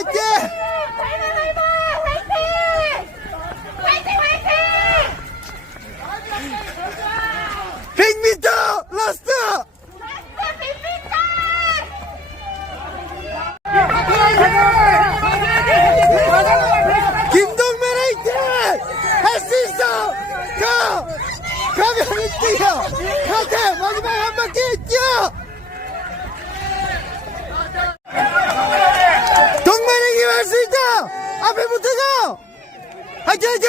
화이팅! 살만살만 화이팅! 화이팅 화이팅! 100m 라스트! 라스트 빅빅터! 김동면 화이팅! 할 수 있어! 가! 가면 뛰어! 가자! 마지막 한 바퀴 뛰어! 동만에게 할수 있다! 앞에 붙어서! 화이팅 화이팅!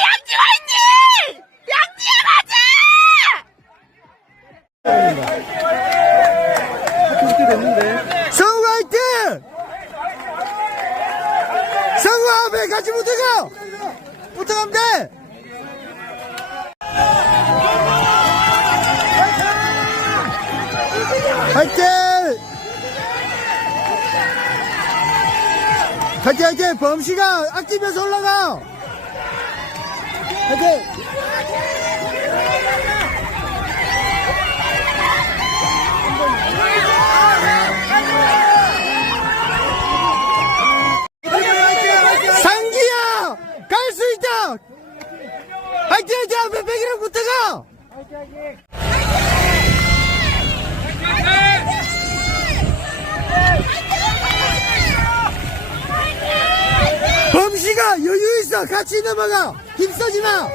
양지 화이팅! 양지야 가자! 성우 화이팅! 앞에 같이 붙어가! 붙어가면 돼! 화이팅! 화이팅 화이팅! 범씨가 악기면서 올라가! 화이팅! 갈수 있다! 화이팅 화이팅! 앞에 백이랑 붙어가! 범씨가 여유 있어! 같이 넘어가! 힘써지 마!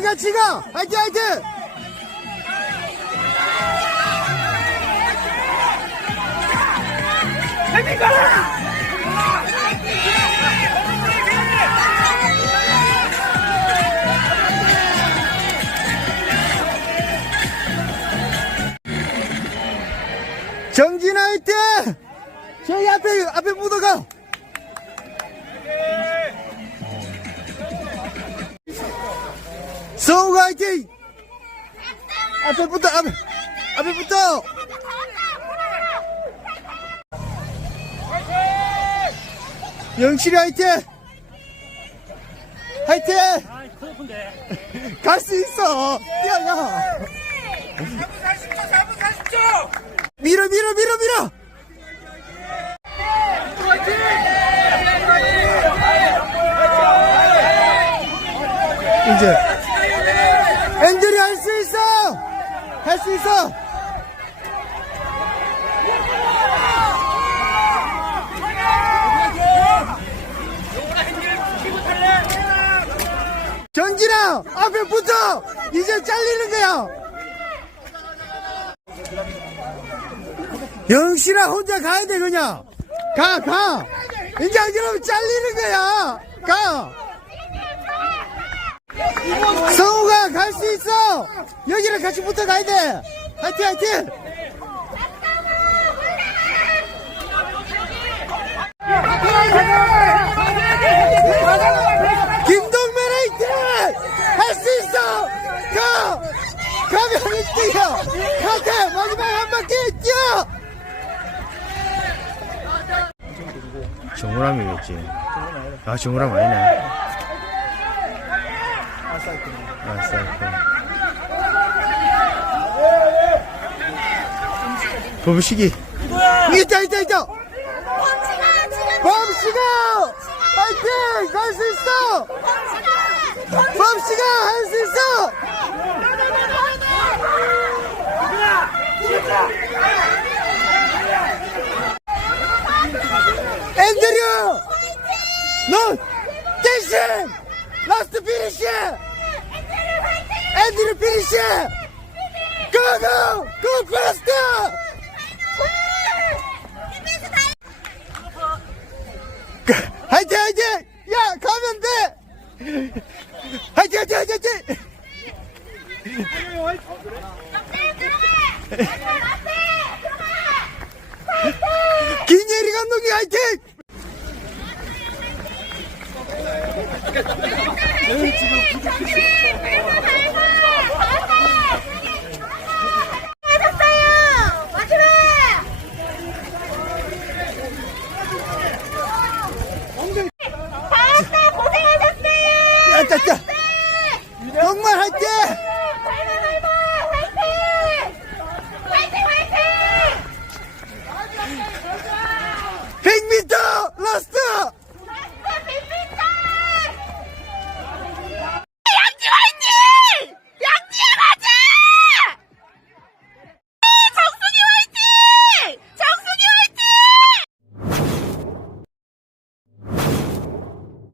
이팩이랑 같이 가! 화이팅 화이팅! 정진 화이팅! 저기 앞에 앞에 묻어가! 서우 화이팅! 앞에 붙어, 앞에, 앞에 붙어! 영실이 화이팅! 화이팅! 갈 수 있어! 뛰어가! 40초, 4분 40초! 밀어, 밀어, 밀어, 밀어! 이제 앤들이 할 수 있어! 할 수 있어! 정진아 앞에 붙어! 이제 잘리는 거야! 영실아 혼자 가야 돼 그냥 가 가! 이제 안 그러면 잘리는 거야 가! 성우가 갈 수 있어! 여기랑 같이 붙어 가야 돼! 화이팅, 화이팅! 김동면 화이팅! 할 수 있어! 가! 가면 뛰어! 가자! 마지막 한 바퀴 뛰어! 정우람이겠지. 아, 정우람 아니네. 아, 사이클. 범식이. 있다, 있다, 있다! 범씨가! 화이팅! 갈수 있어! 범씨가 할수 있어! 앤드류! 너 대신! 라스트 피니시! 앤드류 피니시! 고고! 고 파스트! 화이팅 화이팅! 야 가면 돼! 화이팅 화이팅 화이팅! 김예리 감독님 화이팅! 하셨어요!